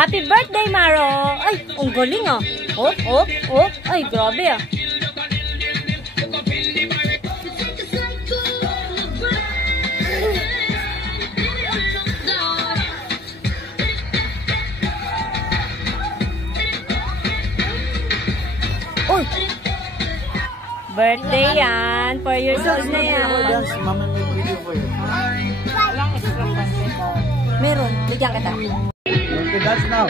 Happy birthday, Maro! Ay, ang galing ah. Oh, oh, oh. Ay, grabe ah. Uy! Birthday yan. 4 years old na yan. Mama may video for you. Meron. Bigyan kita. Okay, that's now.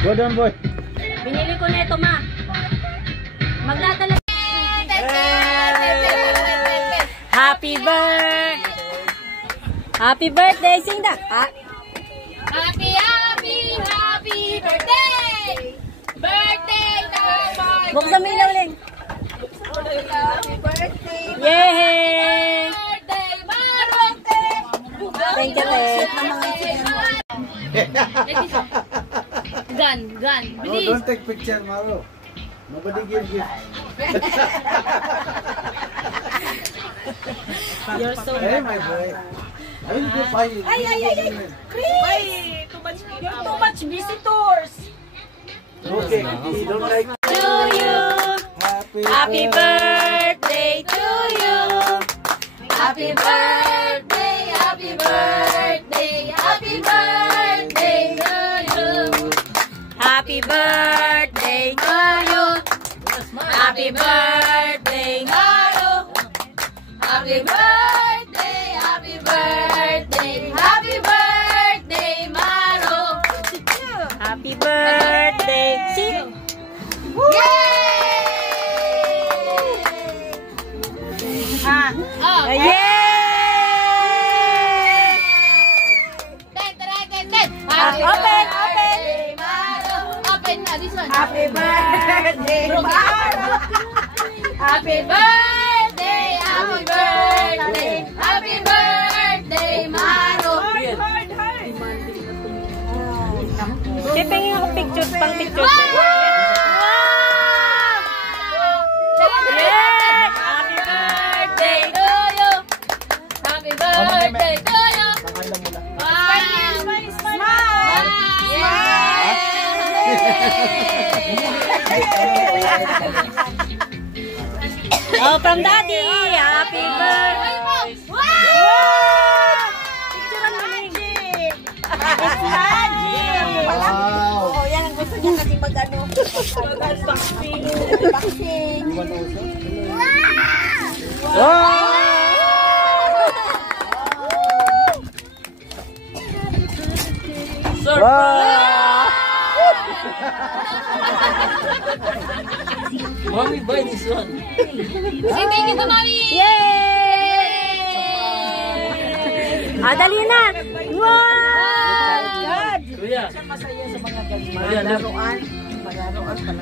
Go down, boy. Binili ko na ito, ma. Magdadala. Happy birthday! Happy birthday, sing na. Happy birthday! Birthday to my Buksan mo ilaw, Ling. Happy birthday! Yay! Birthday, birthday! Thank you, Ling. Gun. No, don't take picture, Maro. Nobody give gift. You're so Hey, my boy. I will go buy it. Chris! You're too much visitors! Okay, he don't like. to you. Happy birthday to you. Happy birthday, happy birthday, happy birthday to you. Happy birthday to you. Happy birthday, Maro. Happy birthday, happy birthday, happy birthday, Maro. Happy birthday. Sing. Oh, Yay! Happy Open, birthday, Maro. Open na, this one. Happy birthday, Maro. Happy birthday, happy birthday, happy birthday, Maro. Sipingin ako picture, pang picture. Wow! Yes! Happy birthday to you. Happy birthday to you. Oh, from Daddy. Happy birthday. Wow! Picture ang magic. It's magic. Wow. Oh, yan ang gusto niya kasi mag-ano. Mag-unboxing. Unboxing. Wow! Mommy, buy this one. Say thank you to Mommy. Yay! Ah, dali na. Wow! Kuya. Masaya sa mga Kuya, laruan. Palaruan pala.